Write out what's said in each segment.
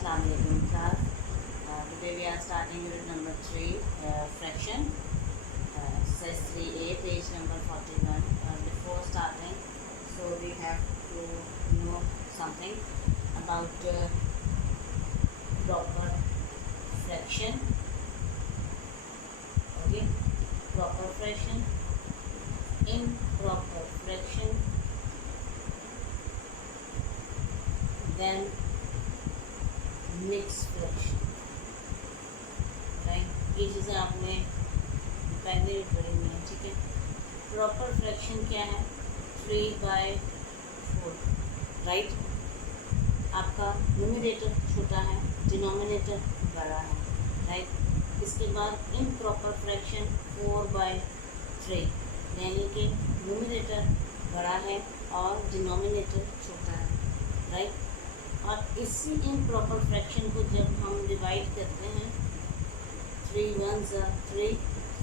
Assalamualaikum class. Today we are starting unit number 3, fraction, exercise 3A, page number 41. Before starting, so we have to know something about proper fraction. Okay, proper fraction, improper fraction, then mix fraction. Right, ये चीज़ें आपने पहले भी पढ़ी हुई हैं. ठीक है, प्रॉपर फ्रैक्शन क्या है? 3/4. राइट, आपका न्यूमरेटर छोटा है, डिनोमिनेटर बड़ा है. राइट, इसके बाद इम्प्रॉपर फ्रैक्शन 4/3, यानी कि न्यूमरेटर बड़ा है और डिनोमिनेटर छोटा है. राइट, और इसी इम्प्रॉपर फ्रैक्शन को जब हम डिवाइड करते हैं 3 1s 3,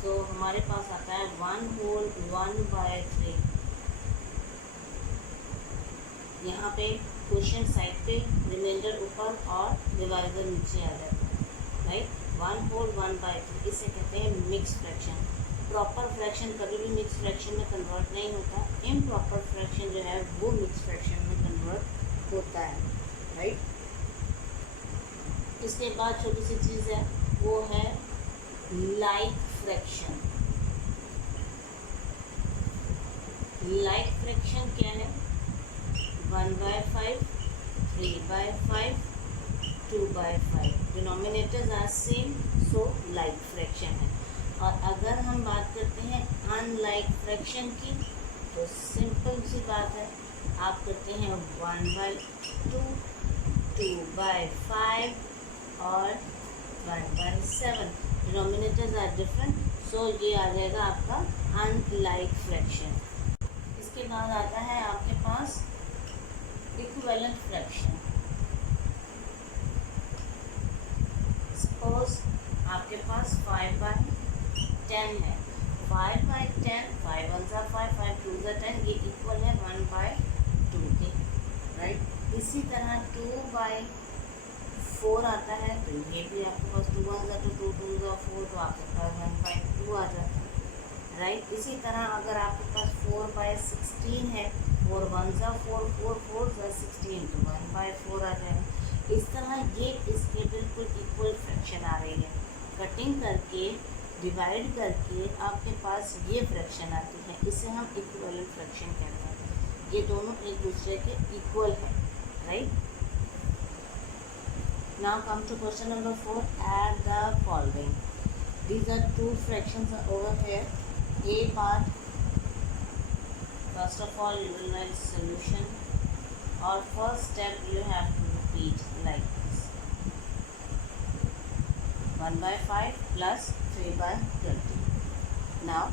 तो हमारे पास आता है 1/3. यहाँ पे क्वेश्चन साइड पे रिमाइंडर ऊपर और डिवाइजर नीचे आ जाता है. राइट, 1/3, इसे कहते हैं मिक्स फ्रैक्शन. प्रॉपर फ्रैक्शन कभी भी मिक्स फ्रैक्शन में कन्वर्ट नहीं होता. इम्प्रॉपर फ्रैक्शन जो है वो मिक्स फ्रैक्शन में कन्वर्ट होता है. राइट, इसके बाद छोटी सी चीज़ है, वो है लाइक फ्रैक्शन. लाइक फ्रैक्शन क्या है? 1/5, 3/5, 2/5. Denominators are same, so like fraction है. और अगर हम बात करते हैं अनलाइक फ्रैक्शन की, तो सिंपल सी बात है, आप करते हैं 1/2, 2/5 और 1/7. डिनोमिनेटर्स आर डिफरेंट, सो ये आ जाएगा आपका अनलाइक फ्रैक्शन. इसके बाद आता है आपके पास इक्विवेलेंट फ्रैक्शन. सपोज आपके पास 5/10 है. 5/10, 5 1s 5, 5 2s 10, ये इक्वल है 1/2 के. राइट, इसी तरह 2/4 आता है, तो ये भी आपके पास 2 1s 2, 2 2s 4, तो आपके पास 1/2 आ जाता है. राइट, इसी तरह अगर आपके पास 4/16 है, 4 1s 4, 4 4s 16, तो 1/4 आ जाएगा. इस तरह ये इसके बिल्कुल इक्वल फ्रैक्शन आ रही है. कटिंग करके डिवाइड करके आपके पास ये फ्रैक्शन आती है, इसे हम इक्विवेलेंट फ्रैक्शन कहते हैं. ये दोनों एक दूसरे के इक्वल है. Right, now come to question number 4. Add the following. These are two fractions over here. A part, first of all you will write solution, और first step you have to repeat like this. 1/5 plus 3/20. Now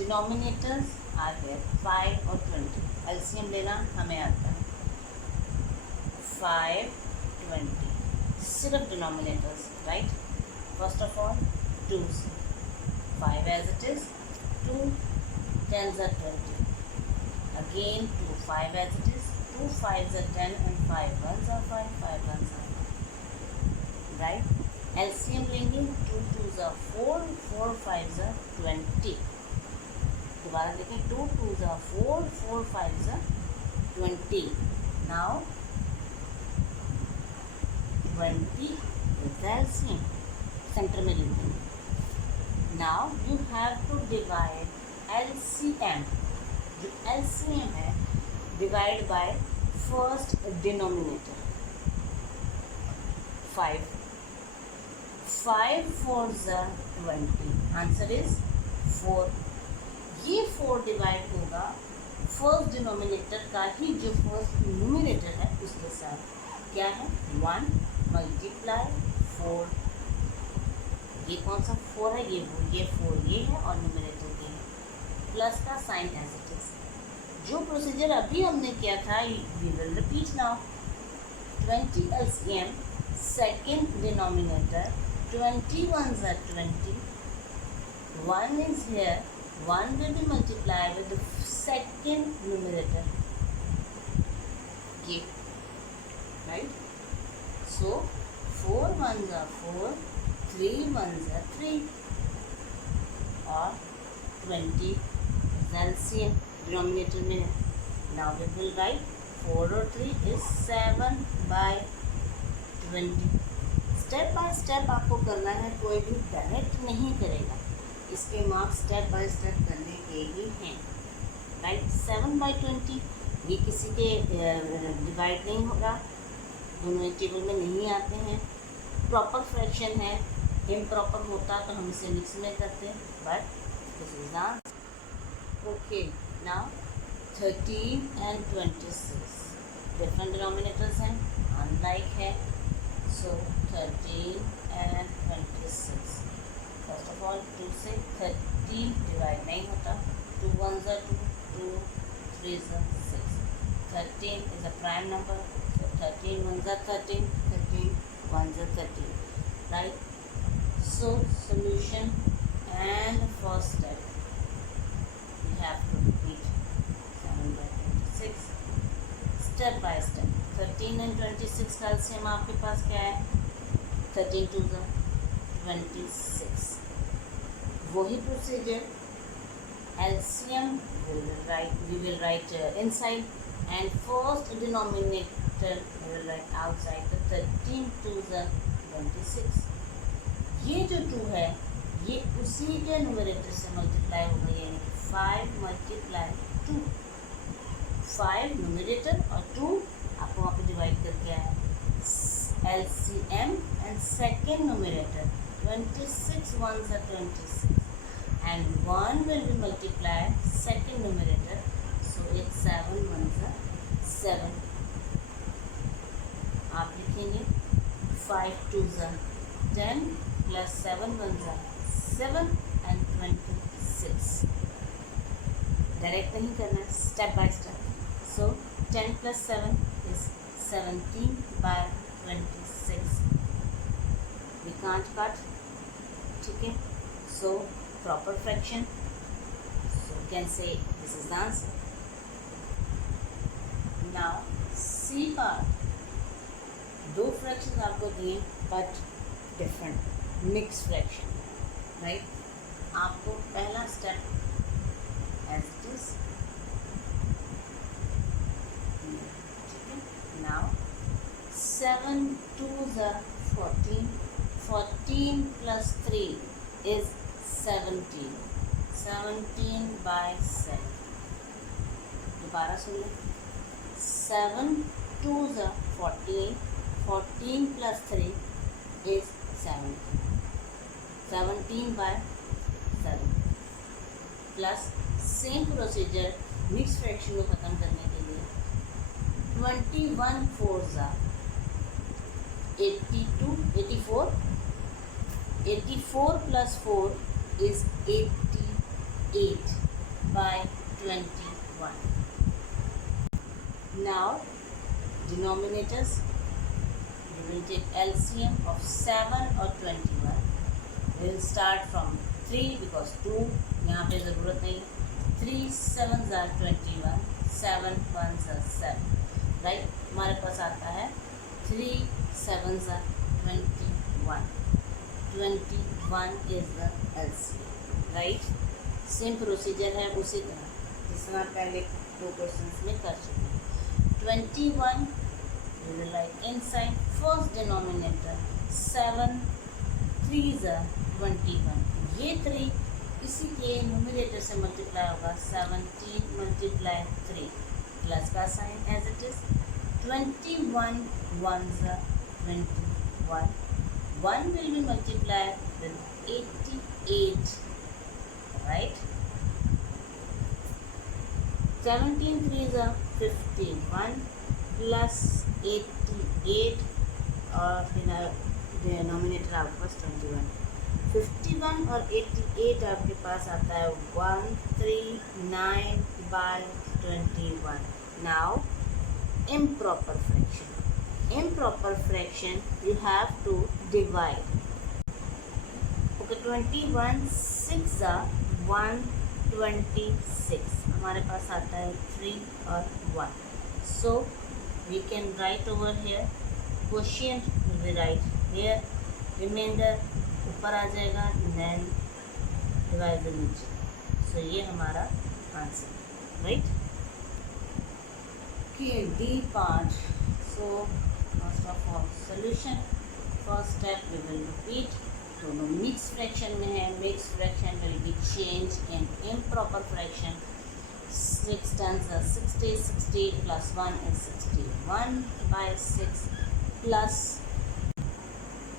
denominators are here 5 और 20. LCM लेना हमें आता है. 5 20 सिर्फ denominators. Right, first of all 2s, 5 as it is, 2 10s are 20, again 2 5 as it is, 2 5s are 10, and 5 1s are 5, 5 1s are 5. Right, LCM लेंगे, 2 2s are 4, 4 5s are 20. दोबारा देखें, 2 2s are 4, 4 5s are 20. Now 20 is LCM, center में लेते हैं. Now you have to divide LCM. जो LCM है, divide by first denominator. 5 5 4s are 20. Answer is 4. ये 4 divide होगा फर्स्ट डिनोमिनेटर का ही जो फर्स्ट न्यूमरेटर है उसके साथ. क्या है? 1 × 4. ये कौन सा 4 है? ये 4 ये है और न्यूमरेटर ये है. प्लस का साइन एज इट इज. जो प्रोसीजर अभी हमने किया था we will repeat now. 20 LCM, second denominator, 21s are 20. 1 is here, 1 will be multiplied with the second numerator. Okay, right? So 4 ones are 4, 3 ones are 3, और 20 is LCM denominator में है. Now we will write 4 और 3 is 7 by 20. Step by step आपको करना है, कोई भी direct नहीं करेगा. इसके मार्क्स स्टेप बाय स्टेप करने के ही हैं. राइट. 7 by 20 ये किसी के डिवाइड नहीं होगा, दोनों एक टेबल में नहीं आते हैं. प्रॉपर फ्रैक्शन है, इम्प्रॉपर होता तो हम इसे मिक्स में करते, but this is the answer. Okay. Now 13 and 26 different denominators हैं, अनलाइक है. सो 13 and 26. फर्स्ट ऑफ ऑल 2 से 13 डिवाइड नहीं होता. 2 ones are 2, 2 3s are 6. 13 is a prime number, so 13 ones are 13, 13 ones are 13. Right. So solution and first step we have to repeat 7 by 26 step by step. 13 and 26 का LCM आपके पास क्या है? 13 2s are 26. वही procedure LCM we will write inside, and first denominator we will write outside. The 13 2s are 26. ये जो 2 है ये उसी के न्यूमरेटर से मल्टीप्लाई होगा, यानी कि 5 multiply 2. 5 न्यूमरेटर और 2 आपको वहाँ पे डिवाइड करके आया. LCM and second numerator 26 ones are 26, and 1 will be multiplied second numerator, so it's 7 ones are 7. आप लिखेंगे 5 2s are 10 plus 7 ones are 7 and 26. Direct नहीं करना है, step by step. So 10 plus 7 is 17 by 26. We can't cut. ठीक है. So proper fraction. So you can say this is the answer. Now C part. 2 fractions आपको दिए but different, mixed fraction. Right. आपको पहला step as it is. Now 7 2s are 14. 14 plus 3 is 17. 17 by 7. दोबारा सुन लें. 7 2s are 14. 14 plus 3 is 17. 17 by 7 plus same procedure mix fraction को ख़त्म करने के लिए 21 4s are 82 84. 84 plus 4 is 88 by 21. Now denominators, we will take LCM of 7 or 21. We will start from 3 because 2 यहाँ पे ज़रूरत नहीं. 3 7s are 21, 7 1s are 7. Right. हमारे पास आता है 3 7s are 21. 21 is the LCM. Right. Same procedure है उसी तरह जिस तरह पहले 2 क्वेश्चंस में कर चुके हैं. 21 we will write inside first denominator. 7 3s are 21. ये 3 इसी के न्यूमरेटर से मल्टीप्लाई होगा. 17 multiply 3 प्लस का sign as it is. 21 1s are 21. 1 will be multiplied with 88. Right. 17 3s are 51 plus 88 और डिनोमिनेटर आपके पास 21. 51 और 88 आपके पास आता है 139 by 21. Now improper fraction. Improper fraction you have to divide. Okay, 21 6 are 126. हमारे पास आता है 3 और 1. So we can write over here quotient will be right here. Remainder ऊपर आ जाएगा, then divisor नीचे. So ये हमारा answer, right? Okay, D part. So first of all solution. First step we will repeat. दोनों mixed fraction में है. Mixed fraction will be changed in improper fraction. 6 tens are 60. 60 plus 1 is 61 by 6 plus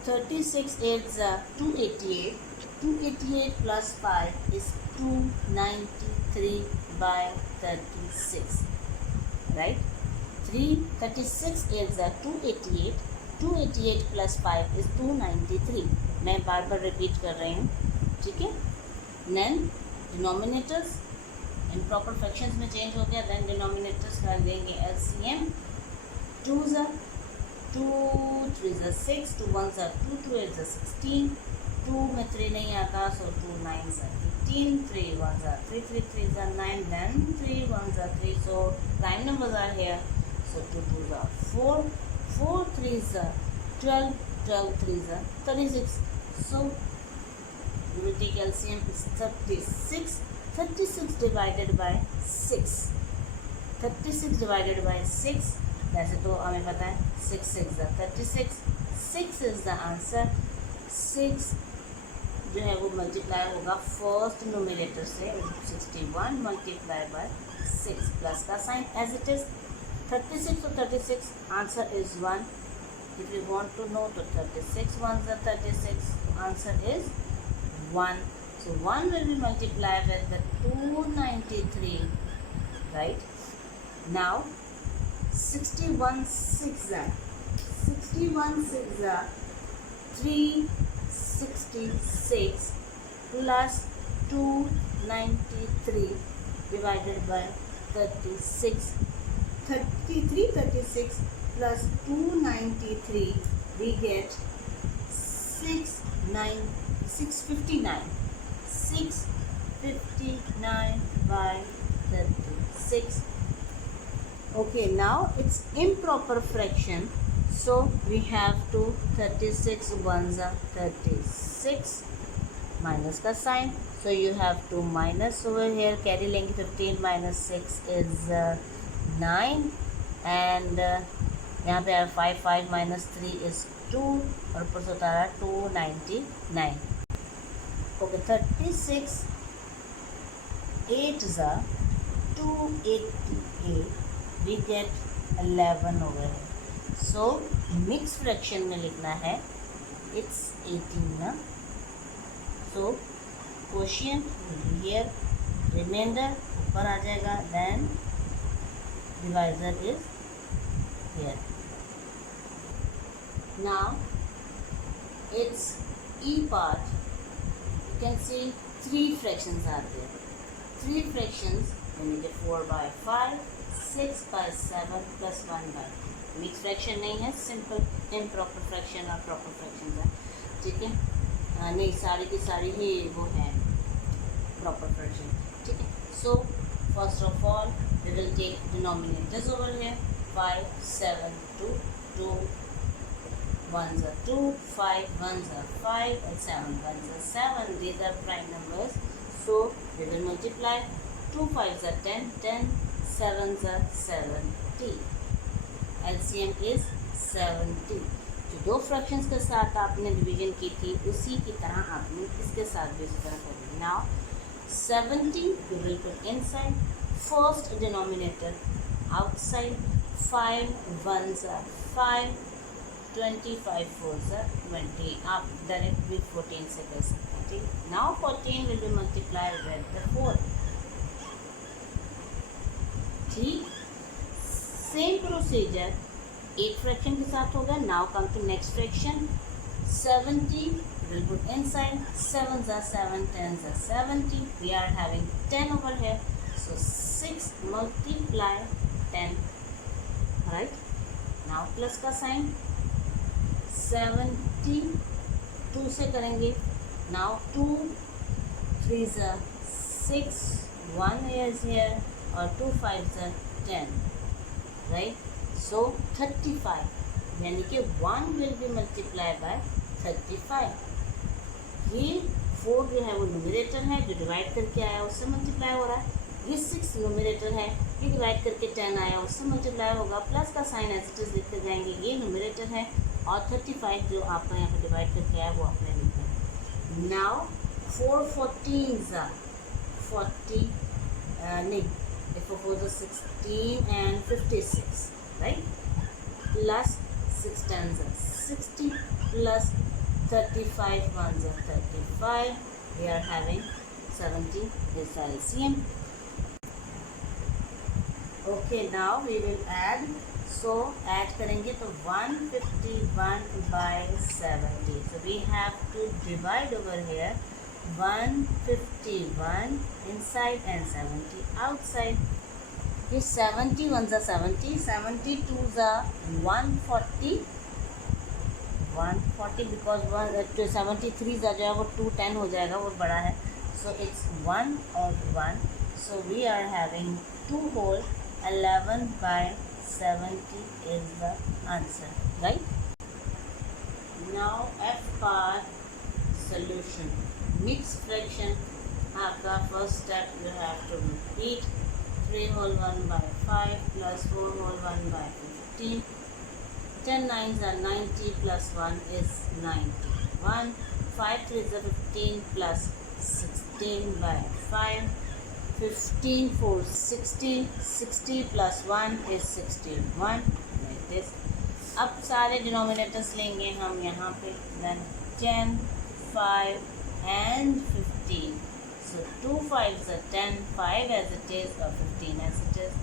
36 8s are 288. 288 plus 5 is 293 by 36. Right? 36 8s are 288. 288 plus 5 is 293. मैं बार बार repeat कर रही हूँ, ठीक है. Then denominators improper fractions में change हो गया. देन डिनोमिनेटर्स कर देंगे LCM. 2s are 2 3s are 6. 2 1s are 2. 2 8s are 16. 2 में 3 नहीं आता, so 2 9s are 18. 3 1s are 3. 3 3s are 9. Then 3 1s are 3. So prime numbers are here. So 2 2s are 4. 4 3s are 12. 12 3s are 36. So we will take LCM is 36. 36 divided by 6. 36 divided by 6. वैसे तो हमें पता है 6 6 are 36. 6 is the answer. 6 जो है वो multiply होगा first numerator से. 61 मल्टीप्लाई बाय 6 प्लस का sign as it is. 36 to 36 answer is 1. If you want to know to 36 ones are 36, answer is 1. So 1 will be multiplied with the 293, right? Now 61 6 are 366 plus 293 divided by 36. 36 plus 293 we get 659 by 36. Okay, now it's improper fraction, so we have to 36 ones are 36 minus का sign, so you have to minus over here. carry लेंगे 15 minus 6 is 9 and यहाँ पे 5 5 minus 3 is 2 और ऊपर से उतारा 299. Okay, 36 8s are 288. We get 11 over here. So mixed fraction में लिखना है it's 18 ना. So quotient will be here. Remainder ऊपर आ जाएगा. Then divisor is here. Now it's E part. You can see 3 fractions are there. 3 fractions when we get 4 by 5, 6 by 7 plus 1 by. Mixed fraction नहीं है, simple improper fraction और proper fraction है, ठीक है. नहीं, सारी की सारी ही वो है proper fraction, ठीक है. So first of all we will take denominators over here. 5 7 2 2 1s are 2, 5 1s are 5 and 7 1s are 7. These are prime numbers, so we will multiply. 2 5s are 10, 10 7s are 70. LCM is 70. जो दो fractions के साथ आपने division की थी उसी की तरह आपने इसके साथ भी इस तरह करेंगे. Now 70 we will put inside. First denominator outside. 5 1s are 5, 25 4s are 20. आप डायरेक्ट भी 14 से कर सकते हैं, ठीक. Now 14 will be multiplied with the 4. ठीक. सेम प्रोसीजर एक फ्रैक्शन के साथ होगा. Now come to next fraction. 70 will put inside. 7s are 7, 10s are 70. We are having 10 over here, so 6 multiply 10, right? Now plus का sign. 70 2 से करेंगे. Now 2 3s are 6, 1 is here और 2 5s are 10, right? So 35 यानी कि 1 will be multiply by 35। ये 4 जो है वो न्यूमरेटर है, जो डिवाइड करके आया उससे मल्टीप्लाई हो रहा है। ये 6 न्यूमरेटर है, ये डिवाइड करके 10 आया उससे मल्टीप्लाई होगा। प्लस का साइन एज इट इज लिखते जाएंगे, ये न्यूमरेटर है, और 35 जो आपका यहाँ पे डिवाइड करके आया वो आपने लिखा है। नाउ 4 14s 40 नहीं, 4 4 16 and 56, right? Plus 6 10s 60 plus 35 ones are 35. We are having 70 is the LCM. Okay, now we will add. So add करेंगे तो 151 by 70. So we have to divide over here 151 inside and 70 outside. ये 70 ones are 70, 72s are 140 because 73 जो है वो 210 हो जाएगा, वो बड़ा है. So it's 1 और 1. So we are having 2 whole 11 by 70 is the answer, right? Now F part solution. Mixed fraction. आपका first step you have to repeat. 3 whole 1 by 5 plus 4 whole 1 by 15. 10 9s are 90 plus 1 is 91. 5 3s are 15 plus 16 by 5. 15 4 60. 60 plus 1 is 61, like this. अब सारे denominators लेंगे हम यहाँ पे. Then 10 5 and 15. So 2 5s are 10, 5 as it is or 15 as it is.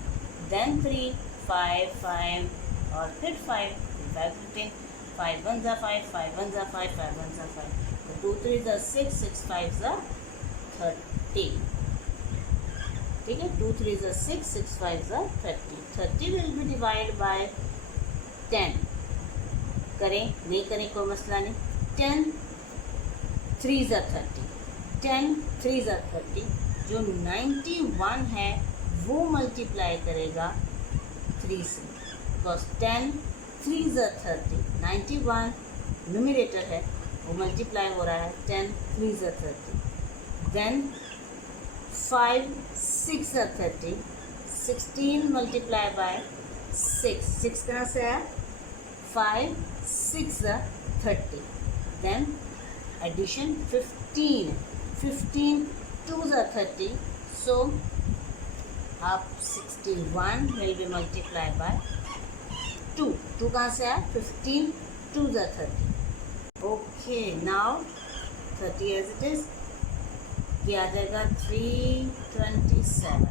Then 3 5 5 और फिर 5 5 15. 5 1s are 5, 5 1s are 5, 5 1s are 5. So 2 3s are 6, 6 5s are 30. ठीक है, 2 3s are 6, 6 5s are 30. 30 will be divided by 10. करें नहीं करें कोई मसला नहीं. 10 3s are 30. 10 3s are 30. जो 91 है वो मल्टीप्लाई करेगा 3 से, बिकॉज 10 3s are 30. 91 न्यूमरेटर है, वो मल्टीप्लाई हो रहा है. 10 3s are 30. Then 5 6 are 30. 16 multiply by 6. 6 कहाँ से आया? 5 6 are 30. Then addition 15. 15 2s are 30. So आप 61 will be multiplied by 2. 2 कहाँ से आया? 15 2s are 30. Okay, now 30 as it is. ये आ जाएगा 327.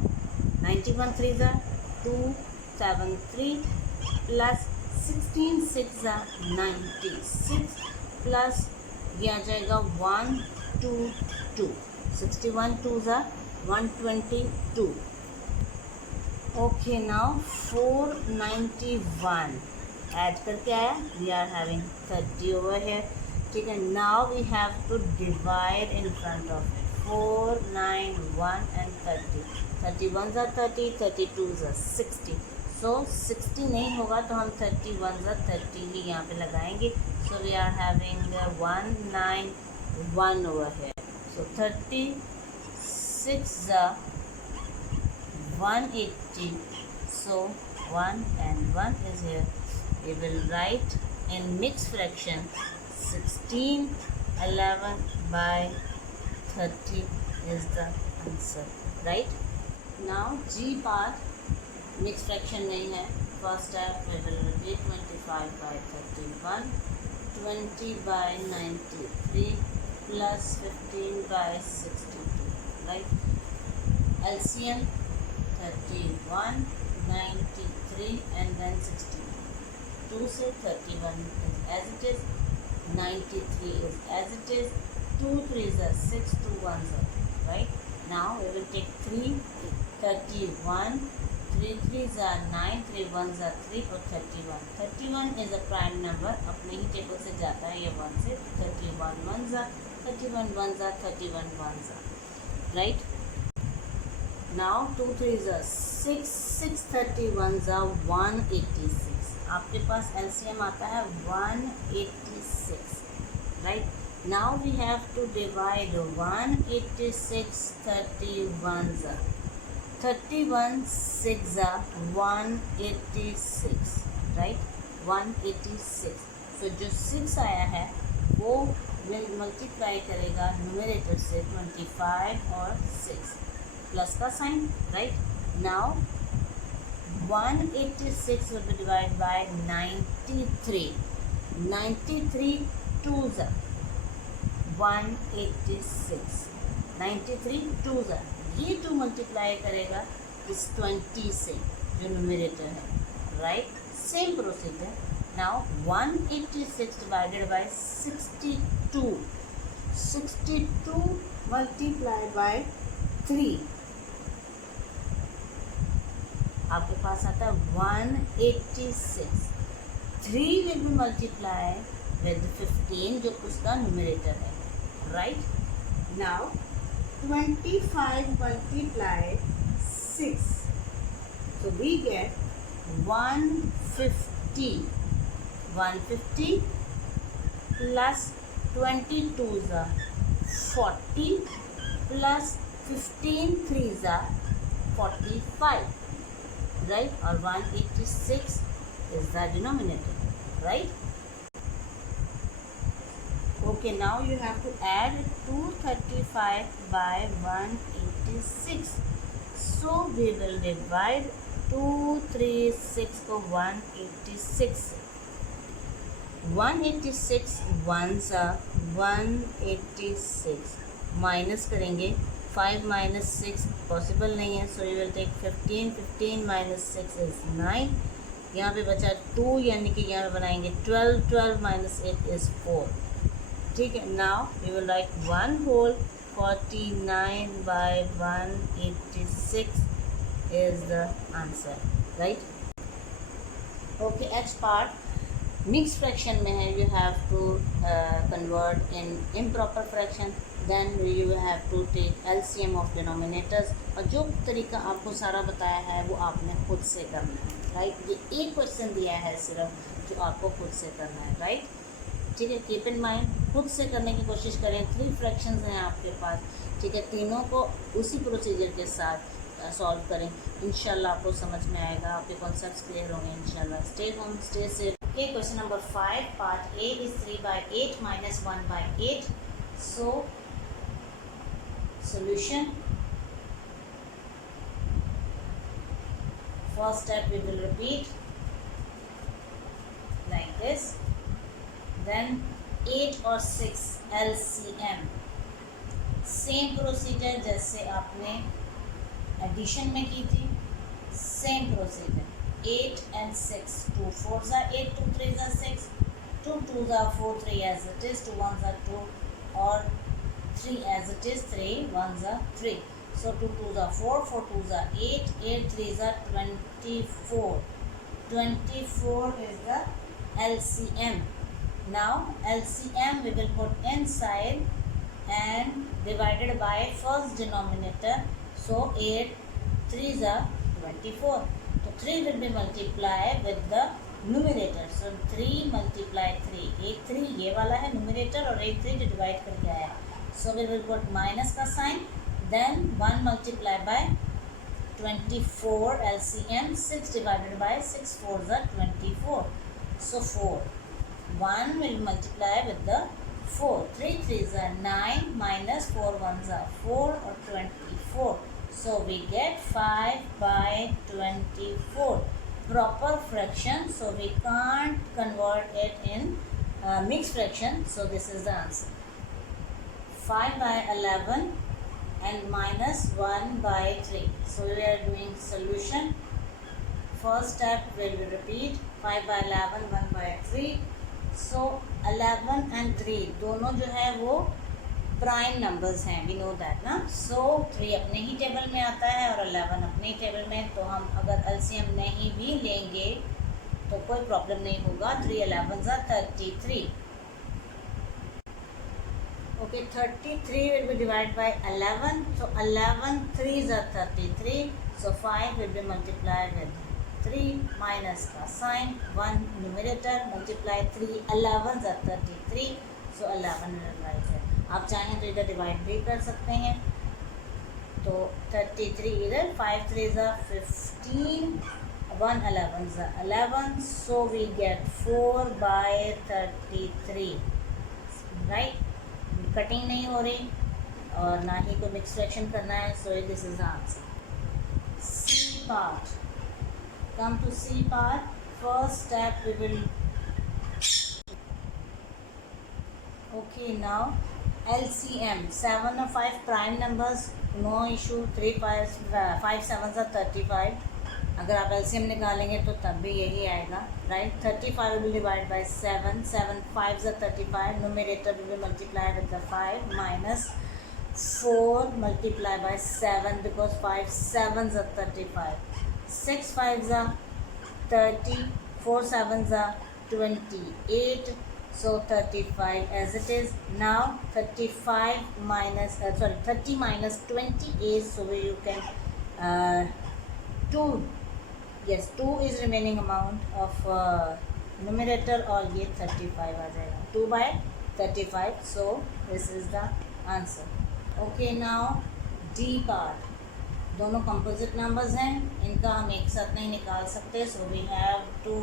91 3s are 273 plus 16 6s are 96 plus ये आ जाएगा 122. 61 2s are 122. Okay, now 491 add करके आया. We are having 30 over here. ठीक है, now we have to divide in front of it. 4 9 1 and 30. 31s are 30, 32s are 60. So 60 नहीं होगा तो हम 31s are 30 ही यहाँ पे लगाएंगे. So we are having 191 over here. So 36 are 180. So 1 and 1 is here. We will write in mixed fraction 16 11 by 30 is the answer, right? Now G part mixed fraction नहीं है. First step we will repeat 25 by 31, 20 by 93 plus 15 by 62, right? LCM 31 93 and then 62. 2 से 31 is as it is. 93 is as it is. 2 3s are 6, 2 1s are 2, right? Now we will take 3 31. 3 3s are 9, 3 1s are 3 और 31. 31 is a prime number. अपने ही table से जाता है ये 1 से. 31 1s are 31 1s are 31 1s are, right? Now 2 3s are 6, 6 31s are 186. आपके पास LCM आता है 186, right. Now we have to divide 186 31s. 31 6 186, right. 186. So जो 6 आया है वो मल्टीप्लाई करेगा न्यूमरेटर से 25 और 6 प्लस का sign, right. Now 186 will be divided by 93. 93 2s 186. 93 2s, ये 2 मल्टीप्लाई करेगा इस 20 से जो न्यूमरेटर है, right. Same procedure. Now 186 divided by 62. 62 multiply by 3, आपके पास आता है 186. 3 विल बी मल्टीप्लाई विद 15 जो उसका न्यूमरेटर है, right. Now 25 multiply 6, so we get 150. 150 plus 22s are 40 plus 15 3s are 45, right. Or 186 is the denominator, right. Okay, now you have to add 235 by 186. So we will divide 236 को 186. 186 ones are 186. Minus करेंगे 5 minus 6 possible नहीं है, so you will take 15. 15 minus 6 is 9. यहाँ पे बचा 2, यानी कि यहाँ पे बनाएंगे 12. 12 minus 8 is 4. ठीक है. Now we will write 1 whole 49 by 186 is the answer, right. Okay, H part mix fraction में है. You have to convert in improper fraction, then you have to take LCM of denominators. और जो तरीका आपको सारा बताया है वो आपने खुद से करना है, राइट. ये एक क्वेश्चन दिया है सिर्फ जो आपको खुद से करना है, राइट. ठीक है. कीप इन माइंड, खुद से करने की कोशिश करें. 3 फ्रैक्शंस हैं आपके पास, ठीक है. तीनों को उसी प्रोसीजर के साथ सॉल्व करें. इंशाल्लाह आपको समझ में आएगा, आपके कॉन्सेप्ट्स क्लियर होंगे इंशाल्लाह. Stay home, stay safe. Okay, question number 5, part A is 3 by 8 minus 1 by 8. So, solution. First step we will repeat like this. Then 8 or 6 LCM. Same procedure जैसे आपने addition में की थी. Same procedure. 8 and 6. 2 4s are 8, 2 3s are 6, 2 2s are 4, 3 as it is, 2 1s are 2, or 3 as it is, 3 1s are 3. So 2 2s are 4, 4 2s are 8, 8 3s are 24. 24 is the LCM. Now LCM we will put inside and divided by first denominator. So 8 3s are 24. So 3 will be multiplied with the numerator. So 3 multiply 3. 8 3 ये वाला है numerator और 8 3 जो divide करके आया. So we will put minus का sign. Then 1 multiply by 24 LCM. 6 divided by 6 4s are 24. So 4. 1 will multiply with the 4. 3 3s are 9 minus 4 1s are 4 or 24. So we get 5 by 24. Proper fraction, so we can't convert it in mixed fraction. So this is the answer. 5 by 11 and minus 1 by 3. So we are doing solution. First step we will repeat 5 by 11 1 by 3. So 11 and 3 दोनों जो है वो prime numbers हैं, we know that ना. सो 3 अपने ही table में आता है और 11 अपने ही टेबल में. तो हम अगर LCM नहीं भी लेंगे तो कोई प्रॉब्लम नहीं होगा. 3 11s are 33. Okay, 33 will be divided by 11. So 11 3s are 33. So 5 will be multiplied with 3 minus का साइन 1 न्यूमरेटर मल्टीप्लाई 3 11 ज़ा 33 सो 11 राइट है। आप चाहें तो इधर डिवाइड भी कर सकते हैं तो 33 इधर 5 3 ज़ा 15 1 11 ज़ा 11 so we get 4 by 33 right. Cutting नहीं हो रही और ना ही कोई मिक्स फ्रैक्शन करना है so this is the answer. C part, come to C part. First step we will okay now LCM 7 और 5 प्राइम नंबर्स नो इशू 3 5 7 ज़ा 35। अगर आप LCM निकालेंगे तो तब भी यही आएगा राइट। 35 will divide by 7 7 5 ज़ा 35 numerator will be multiplied with the 5 minus 4 multiply by 7 because 5 7 ज़ा 35 6 5 ज़ा 30 4 7 ज़ा 28 so 35 as it is। now 35 minus 30 minus 28 so you can 2 yes 2 is remaining amount of numerator और ये 35 आ जाएगा 2 by 35 so this is the answer। okay now D part, दोनों composite numbers हैं, इनका हम एक साथ नहीं निकाल सकते so we have to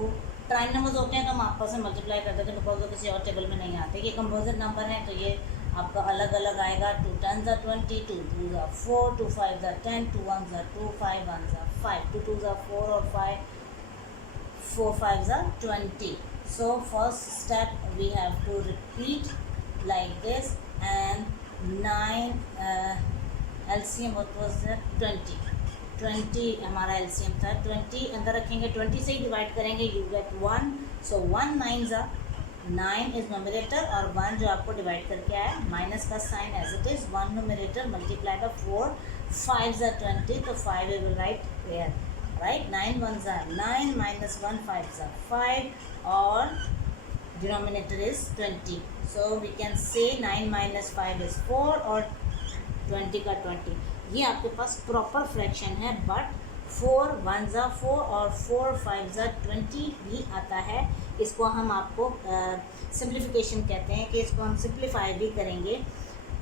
prime numbers होते हैं तो हम आपस में मल्टीप्लाई करते थे बिकॉज वो किसी और टेबल में नहीं आते। ये कंपोजिट नंबर हैं तो ये आपका अलग अलग आएगा 2 10 ज़ा 20 2 2 ज़ा 4 2 5 ज़ा 10 2 1 ज़ा 2 5 1 ज़ा 5 2 2 ज़ा 4 और 5 4 5 ज़ा 20। so first step we have to repeat like this and 9 LCM what was that 20 हमारा LCM था 20 अंदर रखेंगे 20 से ही डिवाइड करेंगे you get 1 so 1 9 ज़ा 9 इज नोमिनेटर और 1 जो आपको डिवाइड करके आया माइनस का sign as it is 1 numerator multiply का 4 5 ज़ा 20 तो 5 we will write here right 9 1 ज़ा 9 माइनस 1 5 ज़ा 5 और denominator is 20 so we can say 9 minus 5 is 4 और 20 का 20। ये आपके पास प्रॉपर फ्रैक्शन है बट 4 1 ज़ा 4 और 4 5 ज़ा 20 भी आता है। इसको हम आपको सिंप्लीफिकेशन कहते हैं कि इसको हम सिंप्लीफाई भी करेंगे।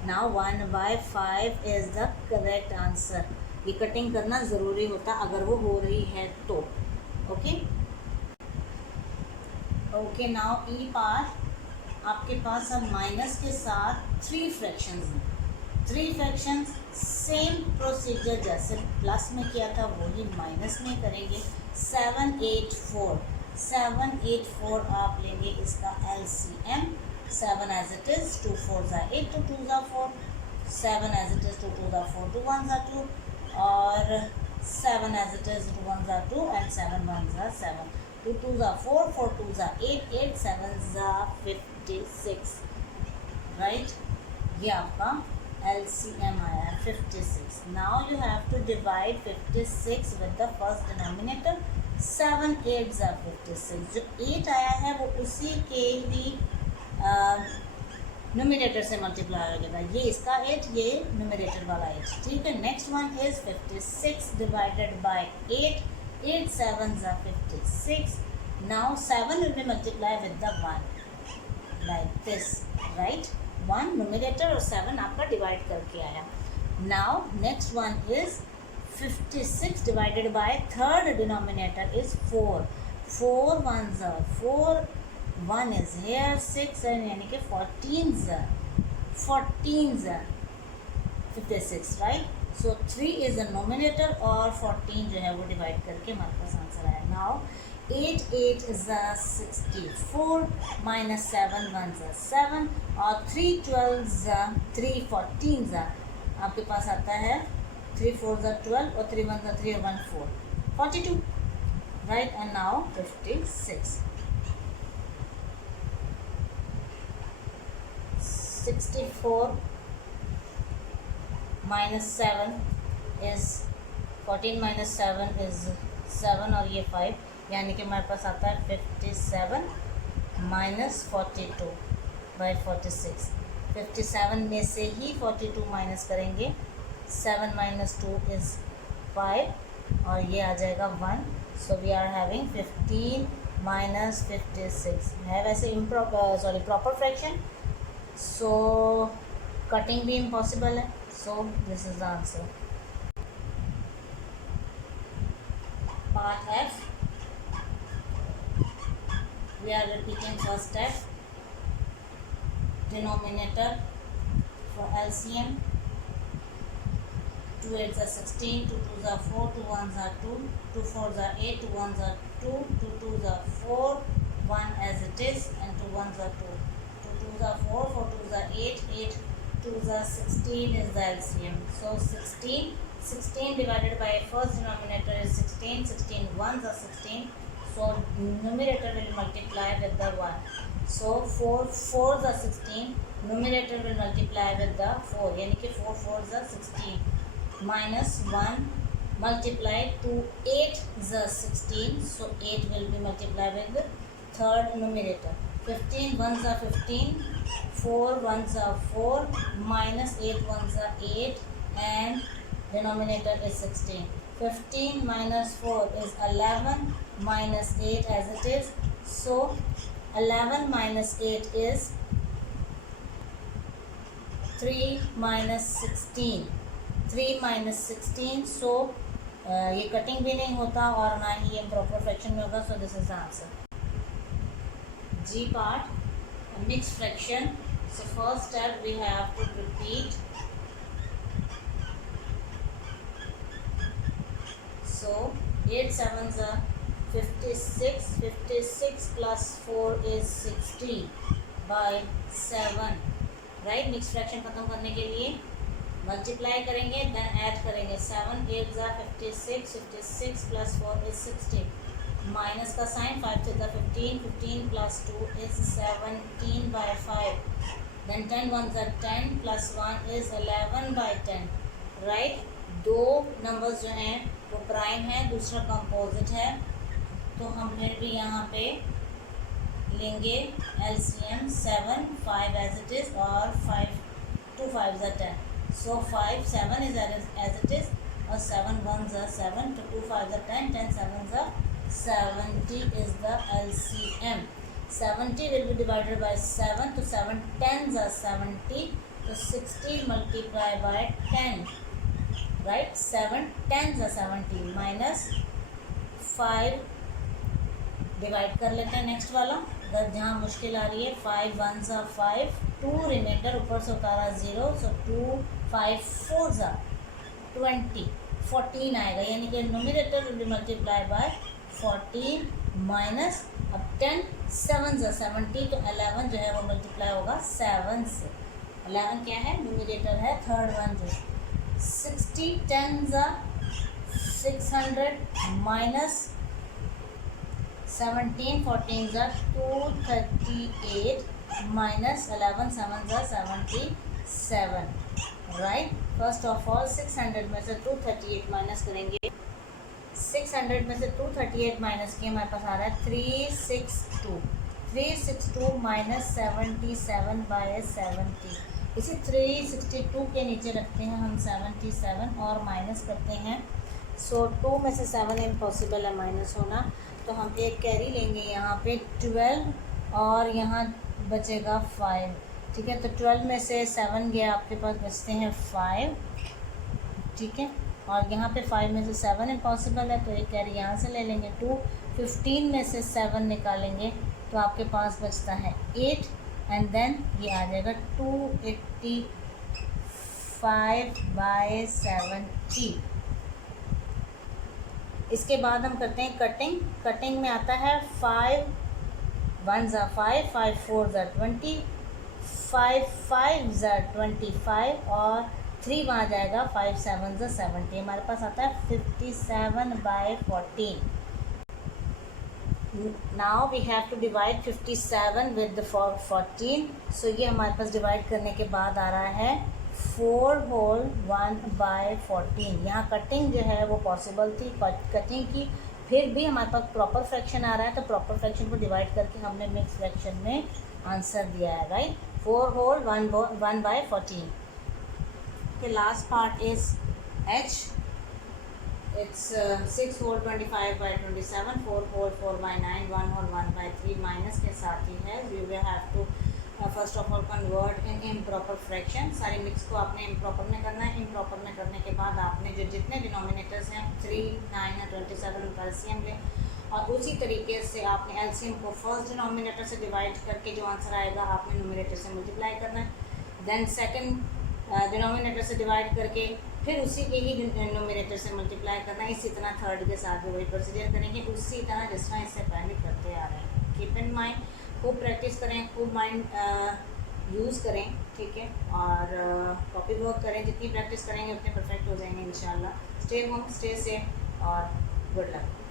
नाउ 1 बाय 5 इज़ द करेक्ट आंसर। ये कटिंग करना ज़रूरी होता अगर वो हो रही है तो okay okay. Now E part आपके पास अब माइनस के साथ 3 फ्रैक्शंस हैं। 3 फ्रैक्शंस सेम प्रोसीजर जैसे प्लस में किया था वही माइनस में करेंगे। 7 8 4 7 8 4 आप लेंगे इसका LCM 7 एज इट इज़ 2 4 ज़ा 8 2 2 ज़ा 4 7 एज इट इज़ 2 2 ज़ा 4 2 1 ज़ा 2 और 7 एज इट इज़ 2 1 ज़ा 2 एंड 7 1 ज़ा 7 2 2 ज़ा 4 4 2 ज़ा 8 8 7 ज़ा 56 राइट। ये आपका LCM आया है 56। Now you have to divide 56 with the first denominator 7 8 ज़ा 56 जो 8 आया है वो उसी के ही न्यूमरेटर से मल्टीप्लाई हो जाएगा। ये इसका 8 ये न्यूमरेटर वाला 8 ठीक है। Next one is 56 divided by 8 8 7 ज़ा 56। Now 7 will be multiply with the 1 like this right 1 numerator और 7 आपका डिवाइड करके आया। Now next one is 56 divided by third denominator is 4 4 1 ज़ा 4 1 इज हेयर 6 यानी कि 14 ज़ा 56 right. So 3 is the nominator और 14 जो है वो डिवाइड करके हमारे पास आंसर आया। नाउ 8 8 ज़ा 64 माइनस 7 1 ज़ा 7 और 3 12 ज़ा 3 14 ज़ा आपके पास आता है 3 4 ज़ा 12 और 3 1 ज़ा 3 और 1 4 42 right. And now 56 64 minus 7 is 14 minus 7 is 7 और ये 5 यानी कि हमारे पास आता है 57 माइनस 42 बाई 46। 57 में से ही 42 माइनस करेंगे 7 माइनस 2 इज़ 5 और ये आ जाएगा 1 so we are having 15 minus 56 है वैसे improper proper fraction, so cutting भी इम्पॉसिबल है, so this is the answer. Part F, we are repeating first step. Denominator for LCM, 2 8s are 16, 2 2s are 4, 2 1s are 2, 2 4s are 8, 2 1s are 2, 2 2s are 4, 1 as it is, and 2 1s are 2. 2 2s are 4, 4 2s are 8, 8 2s are 16 is the LCM. So 16 divided by first denominator is 16, 16 1s are 16, so numerator will multiply with the 1. So 4 4s are 16, numerator will multiply with the 4, यानी कि 4 4s are 16, minus 1 multiplied to 8s are 16, so 8 will be multiplied with the third numerator. 15 1s are 15, 4 1s are 4, minus 8 1s are 8, and denominator is 16. 15 minus 4 is 11, minus 8 as it is, so 11 minus 8 is 3 minus 16. 3 minus 16, so ये cutting भी नहीं होता और ना ही ये proper fraction में होगा, so this is the answer. G part, mixed fraction. So first step we have to repeat. So 8 7s are 56, 56 plus 4 is 60 by 7, right? Mix fraction खत्म करने के लिए मल्टीप्लाई करेंगे, देन ऐड करेंगे. 7 8s are 56, 56 plus 4 is 60, minus का sign, 5 3s are 15, 15 plus 2 is 17 by 5, then 10 1s are 10 plus 1 is 11 by 10, right? दो numbers जो हैं वो प्राइम है, दूसरा कंपोजिट है, तो हम फिर भी यहाँ पे लेंगे LCM 7 5 as it is और 5 2 5s are 10, so 5 7 is as it is और 7 1s are 7, तो 2 5s are 10, 10 7s are 70 is the LCM. 70 will be divided by 7, तो 7 10s are 70, तो 60 multiplied by 10, right? 7 10s are 70 minus 5 divide कर लेते हैं next वाला. अगर जहाँ मुश्किल आ रही है, 5 1s are 5, 2 रिमाइंडर ऊपर से उतारा 0, सो 2 5 4s are 20, 14 आएगा, यानी कि numerator will be multiply by 14 minus, अब 10 7s are 70, तो 11 जो है वो मल्टीप्लाई होगा 7 से. 11 क्या है? न्यूमरेटर है, थर्ड वन जो 60 10s are 600 minus 17 14s are 238 minus 11 7s are 77, right? First of all 600 में से 238 माइनस करेंगे. 600 में से 238 माइनस किए हमारे पास आ रहा है 362 माइनस 77 बाय 70. इसी 362 के नीचे रखते हैं हम 77 और माइनस करते हैं. सो 2 में से 7 इम्पॉसिबल है माइनस होना, तो हम एक कैरी लेंगे यहाँ पे 12 और यहाँ बचेगा 5, ठीक है. तो 12 में से 7 गया, आपके पास बचते हैं 5, ठीक है. और यहाँ पे 5 में से 7 इम्पॉसिबल है, तो एक कैरी यहाँ से ले लेंगे 2. 15 में से 7 निकालेंगे तो आपके पास बचता है 8, एंड देन ये आ जाएगा 285 बाय 70. इसके बाद हम करते हैं कटिंग. कटिंग में आता है 5 1s are 5, 5 4s are 20, 5 5s are 25 और 3 वहाँ जाएगा, 5 7s are 70. हमारे पास आता है 57 by 14. Now we have to divide 57 with the 14. So ये हमारे पास डिवाइड करने के बाद आ रहा है 4 होल 1 बाय 14. यहाँ कटिंग जो है वो पॉसिबल थी कटिंग की, फिर भी हमारे पास प्रॉपर फ्रैक्शन आ रहा है, तो प्रॉपर फ्रैक्शन को डिवाइड करके हमने मिक्स फ्रैक्शन में आंसर दिया है, राइट? 4 whole 1 bye 14. के last part is H. it's 6 4 25 by 27, 4 4 4 by 9, 1 और 1 by 3 माइनस के साथ ही है. You will have to first of all convert in improper fraction. सारी मिक्स को आपने इम्प्रॉपर में करना है. इम्प्रॉपर में करने के बाद आपने जो जितने डिनोमिनेटर्स हैं 3, 9 और 27 उनका एलसीएम लें और उसी तरीके से आपने एलसीएम को फर्स्ट डिनोमिनेटर से डिवाइड करके जो आंसर आएगा आपने न्यूमरेटर से मल्टीप्लाई करना है. देन सेकंड डिनोमिनेटर से डिवाइड करके फिर उसी के ही न्यूमरेटर से मल्टीप्लाई करना है. इसी तरह थर्ड के साथ भी वही प्रोसीजर करेंगे उसी तरह जिस तरह इससे पहले करते आ रहे हैं. कीप इन माइंड, खूब प्रैक्टिस करें, खूब माइंड यूज़ करें, ठीक है, और कॉपी वर्क करें. जितनी प्रैक्टिस करेंगे उतने परफेक्ट हो जाएंगे इंशाल्लाह. स्टे होम, स्टे सेफ और गुड लक.